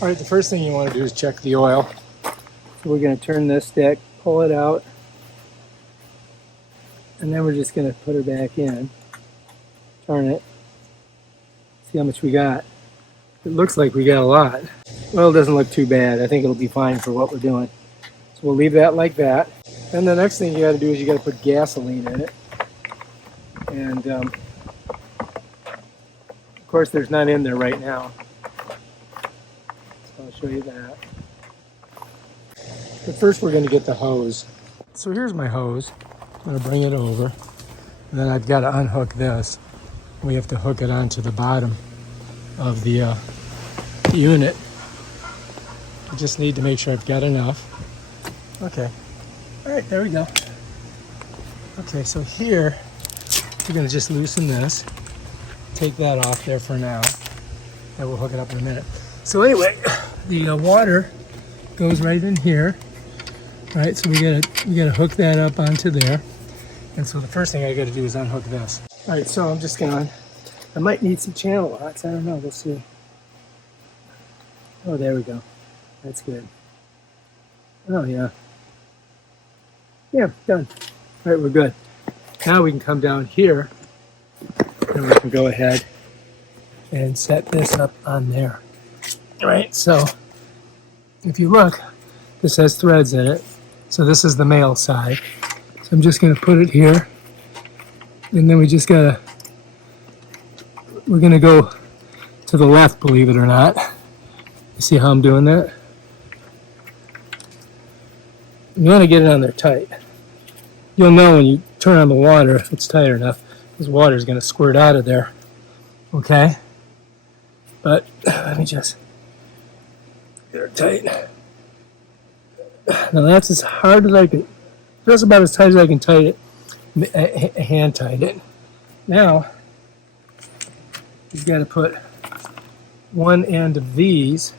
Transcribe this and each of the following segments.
All right, the first thing you want to do is check the oil. So we're going to turn this stick, pull it out, and then we're just going to put her back in, turn it, see how much we got. It looks like we got a lot. Well, it doesn't look too bad. I think it'll be fine for what we're doing. So we'll leave that like that. Then the next thing you got to do is you got to put gasoline in it. And of course there's none in there right now. So I'll show you that. But first we're going to get the hose. So here's my hose. I'm going to bring it over. And then I've got to unhook this. We have to hook it onto the bottom of the unit. I just need to make sure I've got enough. Okay. All right, there we go. Okay, so here we're going to just loosen this. Take that off there for now. And we'll hook it up in a minute. So anyway, the water goes right in here. All right, so we gotta hook that up onto there. And so the first thing I gotta do is unhook this. All right, so I'm just gonna, I might need some channel locks. I don't know, we'll see. Oh, there we go. That's good. Oh, yeah. Yeah, done. All right, we're good. Now we can come down here and we can go ahead and set this up on there. All right, so if you look, this has threads in it. So this is the male side. So I'm just gonna put it here. And then we just gotta, we're gonna go to the left, believe it or not. You see how I'm doing that? You wanna get it on there tight. You'll know when you turn on the water if it's tight enough, because water is gonna squirt out of there. Okay? But let me just get her tight. Now that's as hard as I can, that's about as tight as I can tight it, hand tight it. Now, you've got to put one end of these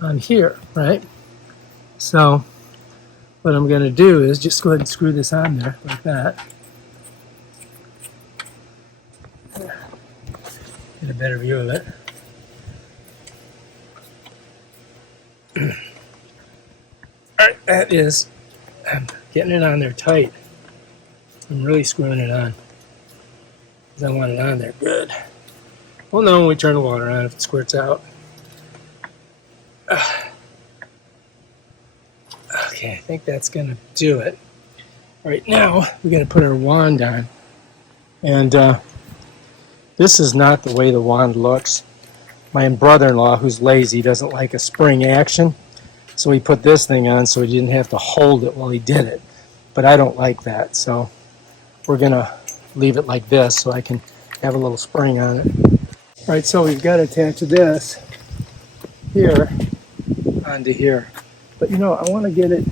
on here, right? So, what I'm going to do is just go ahead and screw this on there, like that. Get a better view of it. Alright, that is, I'm getting it on there tight. I'm really screwing it on. Because I want it on there good. We'll know when we turn the water on if it squirts out. Okay, I think that's going to do it. Alright, now we're going to put our wand on. And this is not the way the wand looks. My brother-in-law, who's lazy, doesn't like a spring action. So he put this thing on so he didn't have to hold it while he did it. But I don't like that, so we're going to leave it like this so I can have a little spring on it. All right, so we've got to attach this here onto here. But you know, I want to get it,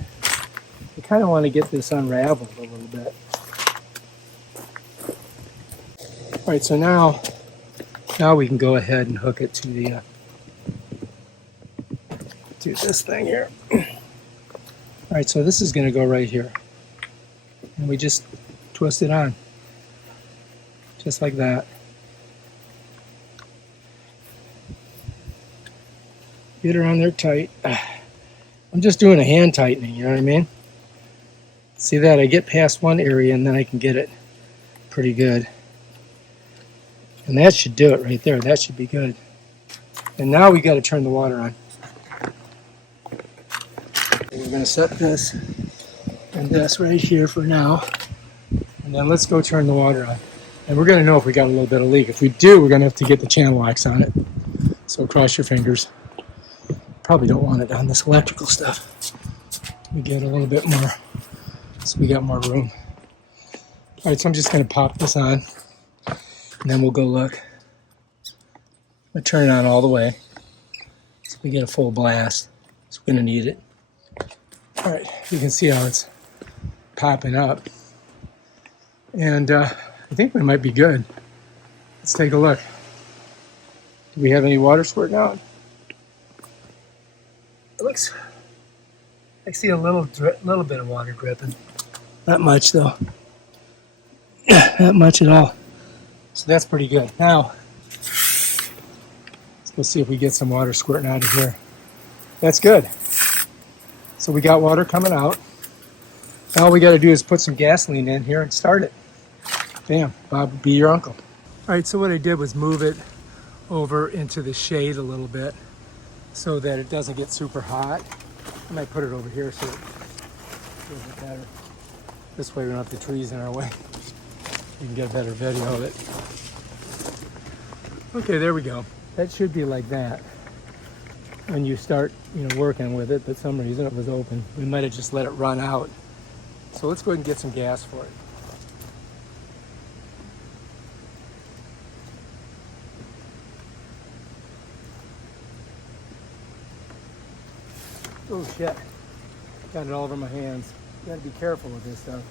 I kind of want to get this unraveled a little bit. All right, so now we can go ahead and hook it to the to this thing here. All right, so this is going to go right here. And we just twist it on. Just like that. Get her on there tight. I'm just doing a hand tightening, you know what I mean? See that? I get past one area and then I can get it pretty good. And that should do it right there. That should be good. And now we got to turn the water on. We're going to set this and this right here for now. And then let's go turn the water on. And we're going to know if we got a little bit of leak. If we do, we're going to have to get the channel locks on it. So cross your fingers. Probably don't want it on this electrical stuff. We get a little bit more, so we got more room. All right, so I'm just going to pop this on. And then we'll go look. I'm going to turn it on all the way so we get a full blast. So we're going to need it. All right, you can see how it's popping up. And I think we might be good. Let's take a look. Do we have any water squirting out? It looks, I see a little bit of water dripping. Not much though. Not much at all. So that's pretty good. Now, let's go see if we get some water squirting out of here. That's good. So we got water coming out. Now all we got to do is put some gasoline in here and start it. Bam, Bob will be your uncle. All right, so what I did was move it over into the shade a little bit so that it doesn't get super hot. I might put it over here so it feels a bit better. This way we don't have the trees in our way. You can get a better video of it. Okay, there we go. That should be like that when you start, working with it. But for some reason it was open. We might have just let it run out. So let's go ahead and get some gas for it. Oh shit, got it all over my hands. You gotta be careful with this stuff.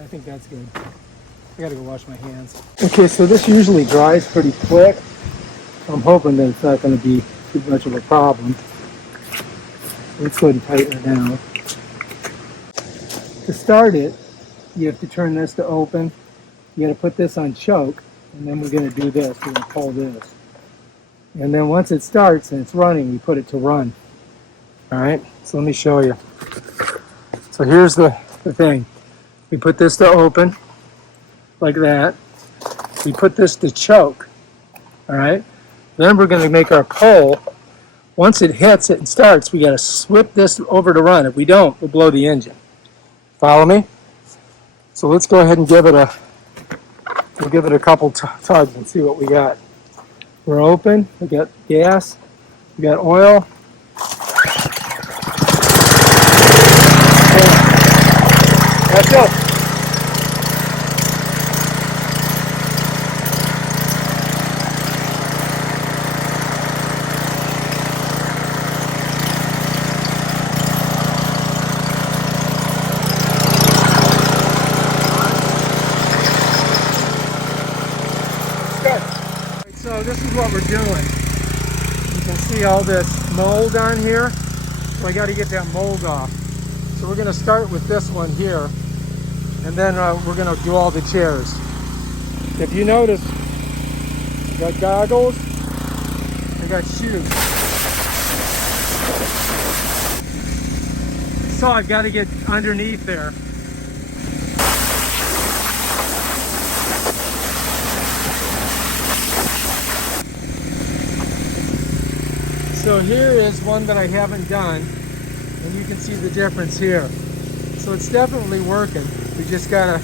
I think that's good. I gotta go wash my hands. Okay, so this usually dries pretty quick. I'm hoping that it's not gonna be too much of a problem. Let's go ahead and tighten it down. To start it, you have to turn this to open. You gotta put this on choke, and then we're gonna do this. We're gonna pull this. And then once it starts and it's running, we put it to run. All right, so let me show you. So here's the thing. We put this to open, like that. We put this to choke, all right? Then we're gonna make our pull. Once it hits it and starts, we gotta swip this over to run. If we don't, we'll blow the engine. Follow me? So let's go ahead and we'll give it a couple tugs and see what we got. We're open, we got gas, we got oil. That's it. So this is what we're doing. You can see all this mold on here. So I got to get that mold off. So we're going to start with this one here. And then we're going to do all the chairs. If you notice, I got goggles, I got shoes. So I've got to get underneath there. So here is one that I haven't done, and you can see the difference here. So it's definitely working. We just gotta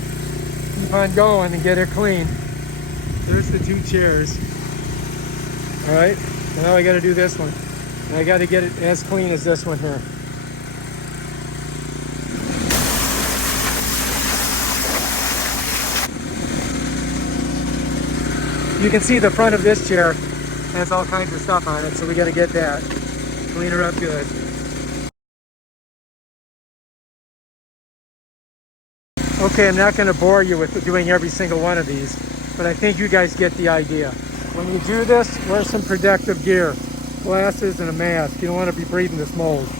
keep on going and get it clean. There's the two chairs. All right, and now I gotta do this one. And I gotta get it as clean as this one here. You can see the front of this chair has all kinds of stuff on it, so we got to get that. Clean her up good. Okay, I'm not going to bore you with doing every single one of these, but I think you guys get the idea. When you do this, wear some protective gear, glasses and a mask. You don't want to be breathing this mold.